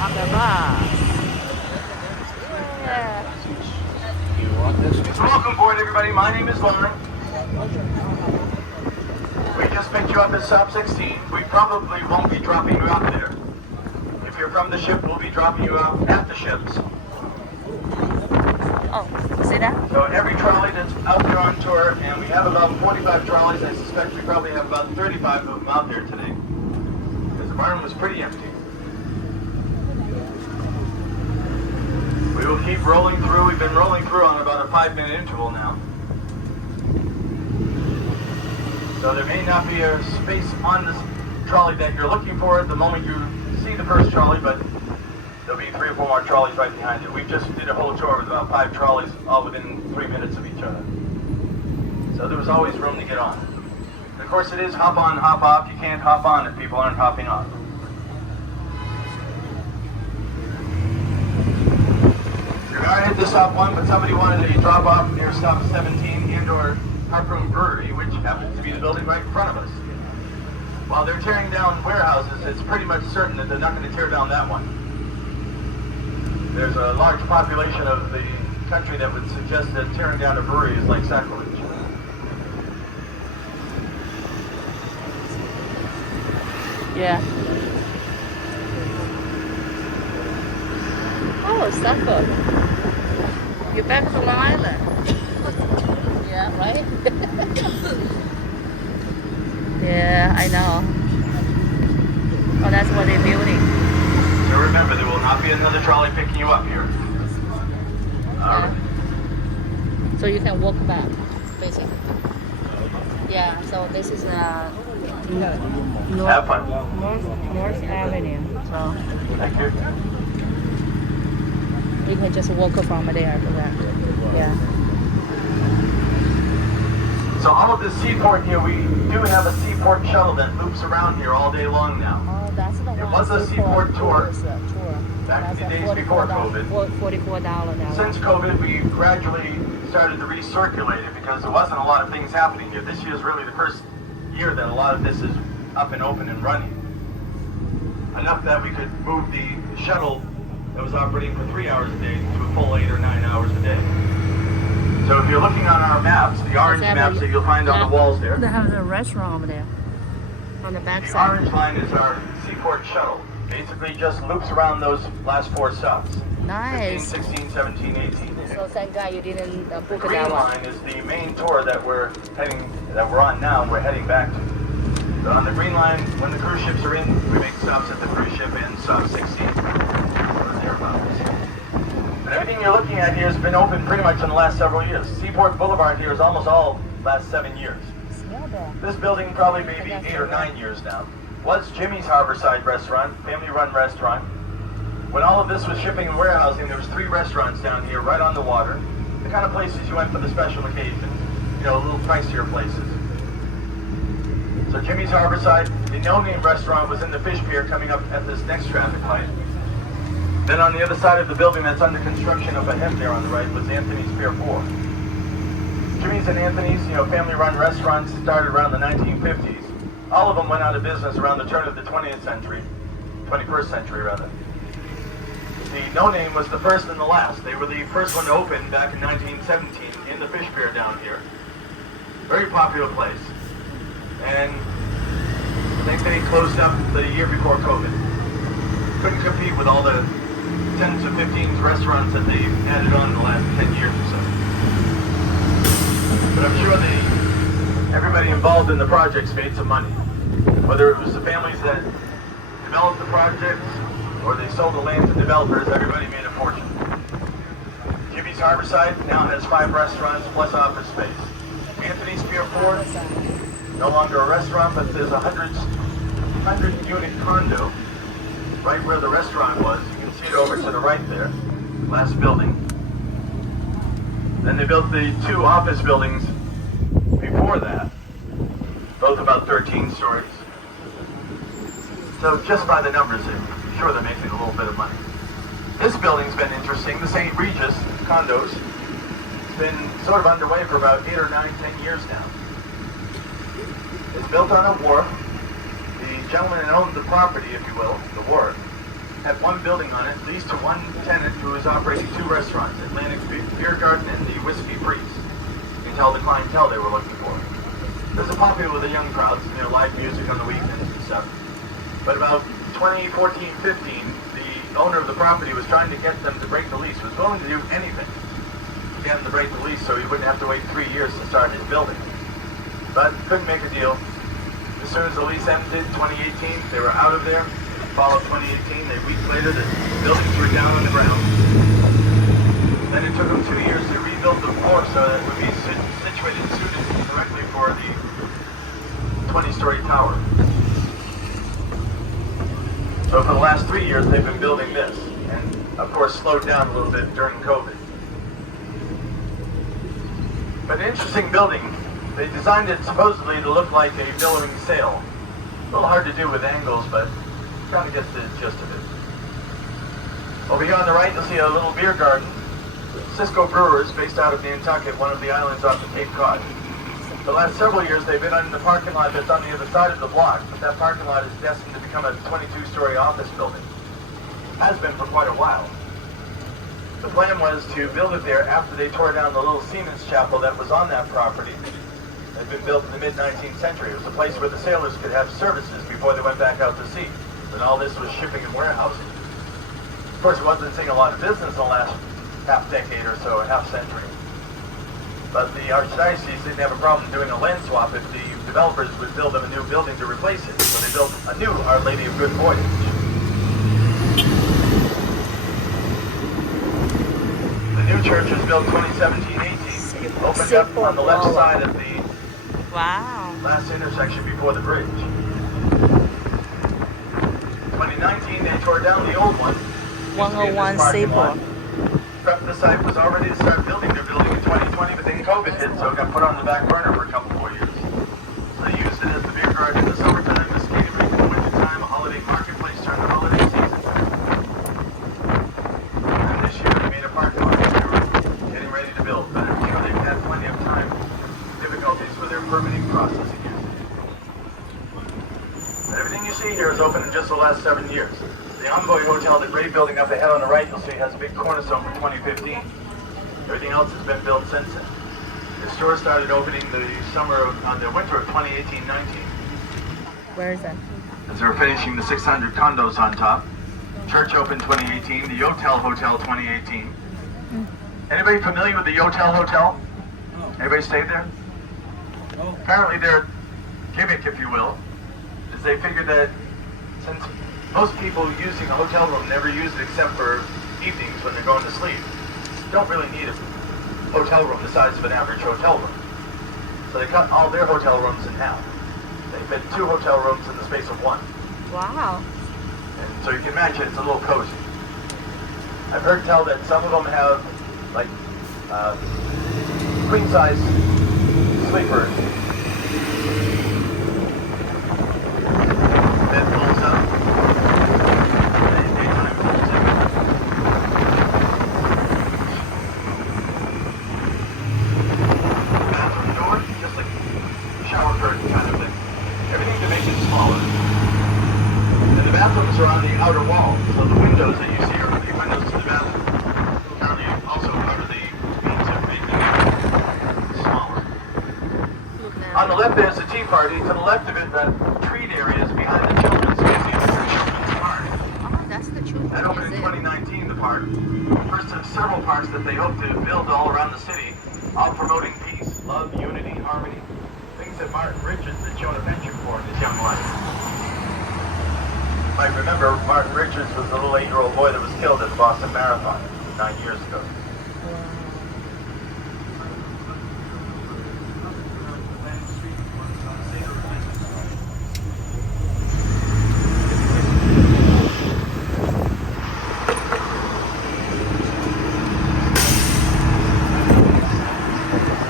on the bus. Yeah. Welcome aboard, everybody. My name is Lauren. We just picked you up at Stop 16. We probably won't be dropping you out there. If you're from the ship, we'll be dropping you out at the ships. Oh, see that? So every trolley that's out there on tour, and we have about 45 trolleys. I suspect we probably have about 35 of them out there today, because the barn was pretty empty. We will keep rolling through. We've been rolling through on about a 5-minute interval now. So there may not be a space on this trolley that you're looking for at the moment you see the first trolley, but there'll be 3 or 4 more trolleys right behind you. We just did a whole tour with about 5 trolleys, all within 3 minutes of each other. So there was always room to get on. And of course it is hop on, hop off. You can't hop on if people aren't hopping off. I hit the stop 1, but somebody wanted a drop off near stop 17 and/or Harpoon Brewery, which happens to be the building right in front of us. While they're tearing down warehouses, it's pretty much certain that they're not going to tear down that one. There's a large population of the country that would suggest that tearing down a brewery is like sacrilege. Yeah. Oh, Seaport. You're back to Long Island. Yeah, right? Yeah, I know. Oh, that's what they're building. So remember, there will not be another trolley picking you up here. All right. So you can walk back, basically. Yeah, so this is Have fun. North Avenue. So Thank you. you can just walk from there to that. Yeah. So all of this Seaport here, we do have a Seaport shuttle that loops around here all day long now. Oh, that's the one. It was a Seaport tour back in the days before COVID. $44 now. Since COVID, we gradually started to recirculate it because there wasn't a lot of things happening here. This year is really the first year that a lot of this is up and open and running. Enough that we could move the shuttle that was operating for 3 hours a day to a full 8 or 9 hours a day. So if you're looking on our maps, the orange maps that you'll find on the walls there, They have a restaurant over there on the back the side. orange line is our Seaport shuttle. Basically just loops around those last 4 stops. Nice. 15, 16, 17, 18. So thank God you didn't The book green that one. line is the main tour that we're on now and we're heading back to. So on the green line, when the cruise ships are in, we make stops at the cruise ship and stop 16 or thereabouts. But everything you're looking at here has been open pretty much in the last several years. Seaport Boulevard here is almost all last 7 years. This building probably maybe 8 or 9 years now. Was Jimmy's Harborside restaurant, family-run restaurant. When all of this was shipping and warehousing, there was 3 restaurants down here right on the water. The kind of places you went for the special occasions. You know, a little pricier places. So Jimmy's Harborside, the no-name restaurant was in the fish pier coming up at this next traffic light. Then on the other side of the building that's under construction up ahead there on the right was Anthony's Pier 4. Jimmy's and Anthony's, you know, family-run restaurants started around the 1950s. All of them went out of business around the turn of the 21st century rather. The No Name was the first and the last. They were the first one to open back in 1917 in the fish pier down here. Very popular place. And I think they closed up the year before COVID. Couldn't compete with all the 10s to 15s restaurants that they've added on in the last 10 years or so. But I'm sure everybody involved in the projects made some money. Whether it was the families that developed the projects or they sold the land to developers, everybody made a fortune. Jimmy's Harborside now has 5 restaurants plus office space. Anthony's Pier 4, no longer a restaurant, but there's a 100-unit condo right where the restaurant was. You can see it over to the right there, last building. Then they built the 2 office buildings before that, both about 13 stories. So just by the numbers, I'm sure they're making a little bit of money. This building's been interesting. The St. Regis condos. It's been sort of underway for about 8 or 9, 10 years now. It's built on a wharf. The gentleman that owned the property, if you will, the wharf, had one building on it, leased to one tenant who was operating two restaurants, Atlantic Beer Garden and the Whiskey Priest. You can tell the clientele they were looking for. It was popular with the young crowds, live music on the weekends and stuff. But about 2014-15, the owner of the property was trying to get them to break the lease, was willing to do anything to get them to break the lease so he wouldn't have to wait 3 years to start his building. But couldn't make a deal. As soon as the lease ended, 2018, they were out of there. Followed 2018, a week later, the buildings were down on the ground. Then it took them 2 years to rebuild the Wharf so that it would be situated and suited correctly for the 20-story tower. So for the last 3 years, they've been building this, and of course slowed down a little bit during COVID. But an interesting building. They designed it supposedly to look like a billowing sail. A little hard to do with angles, but kind of gets the gist of it. Over here on the right, you'll see a little beer garden. Cisco Brewers, based out of Nantucket, one of the islands off the Cape Cod. The last several years, they've been in the parking lot that's on the other side of the block, but that parking lot is destined to become a 22-story office building. Has been for quite a while. The plan was to build it there after they tore down the little Seamen's Chapel that was on that property. It had been built in the mid-19th century. It was a place where the sailors could have services before they went back out to sea. And all this was shipping and warehousing. Of course, it wasn't seeing a lot of business in the last half-decade or so, half-century. But the Archdiocese didn't have a problem doing a land swap if the developers would build them a new building to replace it. So they built a new Our Lady of Good Voyage. The new church was built 2017-18. Opened up on the left side of the last intersection before the bridge. 2019, they tore down the old one. 101 Seaport. The site was already to start building their building in 2020, but then COVID hit, so it got put on the back burner for a couple more years. So they used it as the beer garden in the summertime, a skating rink in the wintertime, a holiday marketplace during the holiday season. And this year they made a parking lot that they were getting ready to build, but I'm sure they've had plenty of time difficulties with their permitting process again. Everything you see here is open in just the last 7 years. The Envoy Hotel, the gray building up ahead on the right, you'll see has a big cornerstone from 2015. Everything else has been built since then. The store started opening the winter of 2018-19. Where is that? As they were finishing the 600 condos on top. Church opened 2018, the Yotel Hotel 2018. Anybody familiar with the Yotel Hotel? Anybody stayed there? Apparently their gimmick, if you will, is they figured that since most people using a hotel room never use it except for evenings when they're going to sleep, don't really need a hotel room the size of an average hotel room. So they cut all their hotel rooms in half. They fit 2 hotel rooms in the space of 1. Wow. And so you can imagine it's a little cozy. I've heard tell that some of them have like queen size sleepers that pulls up. Are on the outer wall, so the windows that you see are the windows to the bathroom. Apparently also part of the means of making it smaller. On the left there's the tea party. To the left of it, the treat area is behind the children's museum, the children's park. Oh, that's the children's That opened in 2019, the park. First of several parks that they hope to build all around the city, all promoting peace, love, unity, harmony. Things that Martin Richards had shown a penchant for in his young life. I remember Martin Richards was the little 8-year-old boy that was killed at the Boston Marathon 9 years ago.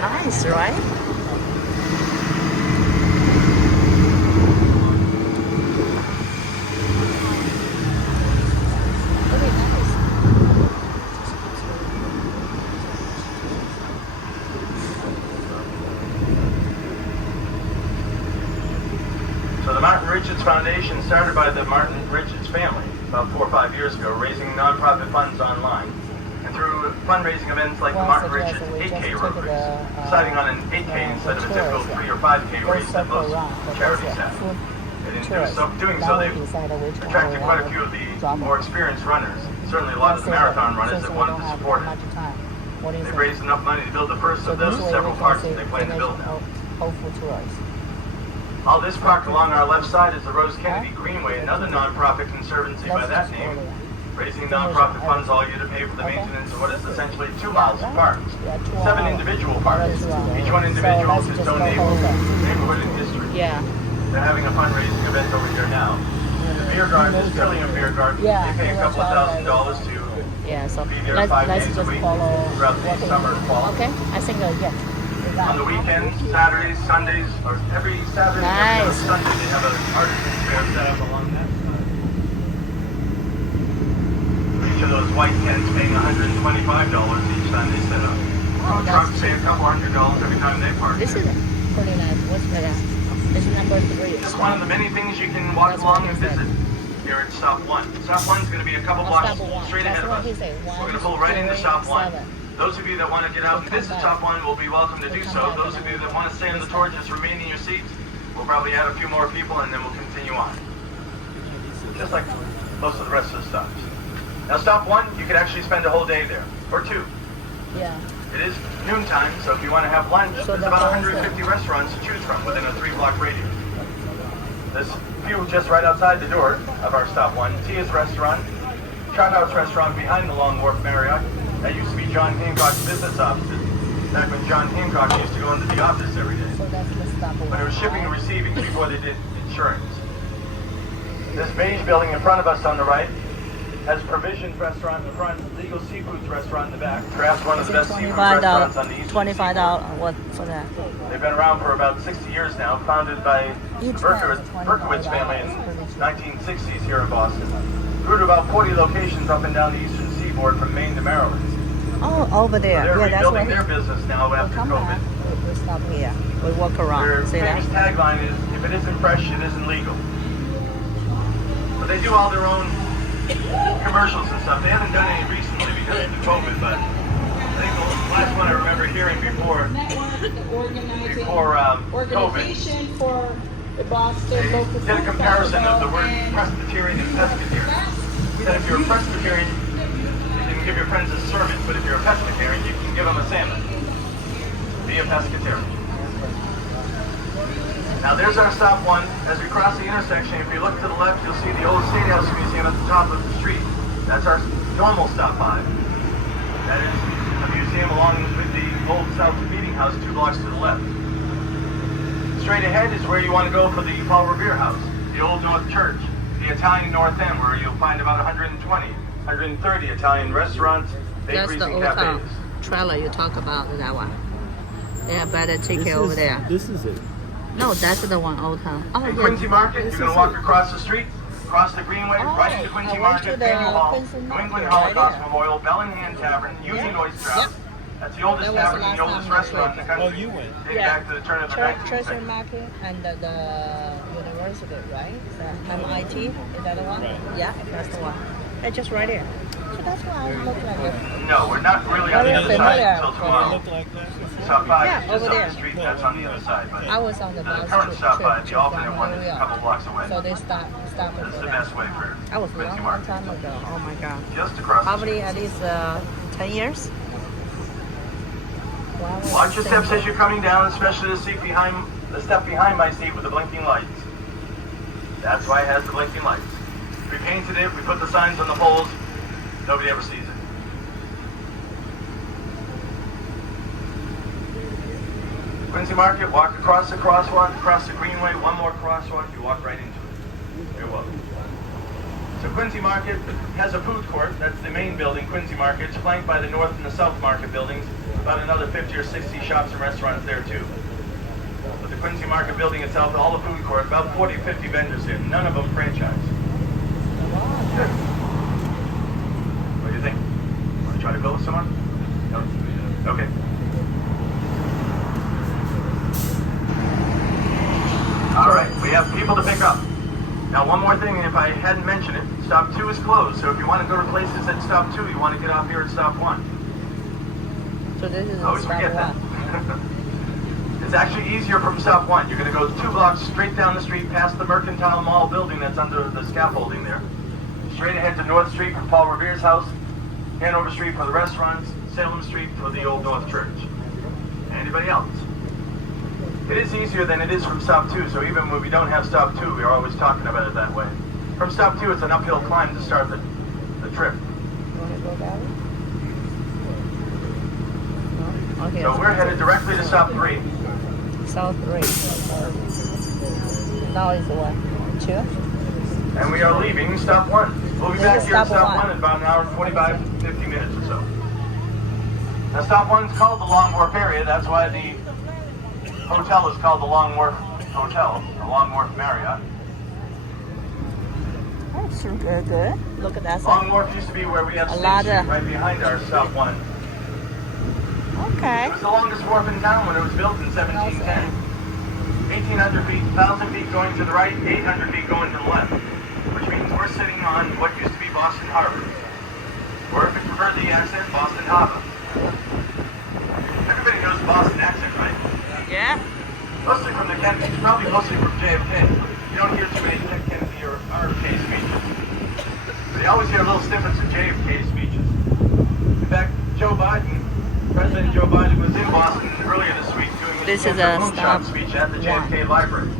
Nice, right? So the Martin Richards Foundation, started by the Martin Richards family about 4 or 5 years ago, raising nonprofit funds online. And through fundraising events like the Once Martin again, Richards so we 8K just road took race, the, deciding on an 8K instead of a typical 3 or 5K go race that circle most around, but charities also have. food And in tours. doing Now so, we they've decided which one attracted we quite a want few of to the drum. more experienced runners. Certainly a lot of the marathon runners that wanted to support it. What is They've it? raised enough money to build the first So of this those way several we parks can that see they plan to finish build now. hopeful tours. All this park along our left side is the Rose Kennedy Greenway, another nonprofit conservancy by that name, raising nonprofit funds all year to pay for the maintenance of what is essentially 2 miles of parks. 7 individual parks, each one individual with its own neighborhood and history. Yeah. They're having a fundraising event over here now. The beer garden is Trillium Beer Garden. They pay a couple of $1,000s to Yeah, so be there let's 5 days a just week follow throughout the summer and fall. Okay, I think yes. On the weekends, Saturdays, Sundays, or every Saturday and every Nice. Sunday, they have an artisan fair set up along that side. Each of those white tents paying $125 each time they set up. Food trucks pay a couple $100 every time they park. This is pretty nice. What's that? This is number 3. Just one of the many things you can walk along and visit here at Stop 1. Stop 1 is going to be a couple blocks straight ahead of us. We're going to pull right into Stop 1. Those of you that want to get out and visit Stop 1 will be welcome to do so. Those of you that want to stay on the tour, just remain in your seats. We'll probably add a few more people and then we'll continue on. Just like most of the rest of the stops. Now Stop 1, you could actually spend a whole day there, or 2. Yeah. It is noontime, so if you want to have lunch, there's about 150 restaurants to choose from within a 3-block radius. There's a few just right outside the door of our Stop 1. Tia's Restaurant, Chart House Restaurant behind the Long Wharf Marriott. That used to be John Hancock's business offices, back when John Hancock used to go into the office every day. So that's the Stop 1. When it was shipping and receiving before they did insurance. This beige building in front of us on the right has Provisions Restaurant in the front, Legal Seafoods Restaurant in the back. Perhaps one of the best seafood restaurants on the eastern $25 seaboard. what for that? They've been around for about 60 years now, founded by the Berkowitz family in the 1960s here in Boston. Grew to about 40 locations up and down the eastern seaboard from Maine to Maryland. Oh, over there. They're Yeah, that's rebuilding where their business now after come COVID. back. We stop here. We walk around. Their See famous that? tagline is, if it isn't fresh, it isn't legal. But they do all their own commercials and stuff. They haven't done any recently because of COVID, but I think the last one I remember hearing before COVID, For the Boston they local did a comparison of the word Presbyterian and Pescatarian. Said if you're a Presbyterian, you can give your friends a sermon, but if you're a Pescatarian, you can give them a salmon. Be a Pescatarian. Now there's our Stop 1. As we cross the intersection, if you look to the left, you'll see the old State House Museum at the top of the street. That's our normal Stop 5. That is a museum along with the old South Meeting House 2 blocks to the left. Straight ahead is where you want to go for the Paul Revere House, the Old North Church, the Italian North End, where you'll find about 130 Italian restaurants, That's bakeries, the and old cafes. town. Trolley you talk about that one. Yeah, better ticket over there. This is it. No, that's the one old town. Oh, In yeah. Quincy Market, you're going to walk across the street, cross the Greenway, right into Quincy I went to Market, the Faneuil Hall, Quincy New Market England right Holocaust there. Memorial, Bellingham Tavern, Union Oyster House. That's the oldest That was tavern the and the last oldest time I restaurant in the country. Oh, you went. Dating back to the turn of the 19th Treasure century. Market and the university, right? The MIT, is that the one? Right. Yeah, that's the one. It's just right here. So that's why I look like it. No, we're not really on the Very other familiar. side until Does it tomorrow. look like that? Stop 5 Yeah, is just over on there. the street, that's on the other side. But I was on the the bus current trip Stop 5, the to alternate one, is a New couple York. blocks away. So they stop This over is the there. best way for That was a Quincy long Market. time ago. Oh my god. Just across the Probably street. at least 10 years. Watch your steps as you're coming down, especially the step behind my seat with the blinking lights. That's why it has the blinking lights. We painted it, we put the signs on the poles, nobody ever sees it. Quincy Market, walk across the crosswalk, across the Greenway, one more crosswalk, you walk right into it. You're welcome. So Quincy Market has a food court, that's the main building, Quincy Market. It's flanked by the North and the South Market buildings, about another 50 or 60 shops and restaurants there too. But the Quincy Market building itself, all the food court, about 40 or 50 vendors here, none of them franchise. Good. What do you think? Want to try to go with someone? No? Okay. All right, we have people to pick up. Now one more thing, and if I hadn't mentioned it, Stop 2 is closed. closed. So if you want to go to places at stop 2, you want to get off here at stop 1. So this is Always stop forget that. 1. It's actually easier from stop 1. You're going to go 2 blocks straight down the street past the Mercantile Mall building that's under the scaffolding there. Straight ahead to North Street for Paul Revere's house, Hanover Street for the restaurants, Salem Street for the Old North Church. Anybody else? It is easier than it is from stop 2, so even when we don't have stop 2, we are always talking about it that way. From stop 2, it's an uphill climb to start the trip. You want to go down? No? Okay. So we're headed directly to stop 3. South 3. Now is what? 2? And we are leaving stop 1. We'll be This back is here at stop stop one. 1 in about an hour and 45, 50 minutes or so. Now stop 1 is called the Long Wharf area. That's why the hotel is called the Long Wharf Hotel, the Long Wharf Marriott. That's good. Look at that Long side. Wharf used to be where we have A State lot Street of- right behind our stop 1. Okay. It was the longest wharf in town when it was built in 1710. 1,800 feet, 1,000 feet going to the right, 800 feet going to the left, which means we're sitting on what used to be Boston Harbor. Or if you prefer the accent, Boston Harbor. Everybody knows Boston accent, right? Yeah. Mostly from the Kennedy, probably mostly from JFK. You don't hear too many Kennedy or RFK speeches. But you always hear little snippets of JFK speeches. In fact, President Joe Biden was in Boston earlier this week doing This his is a moonshot stop speech at the JFK Library.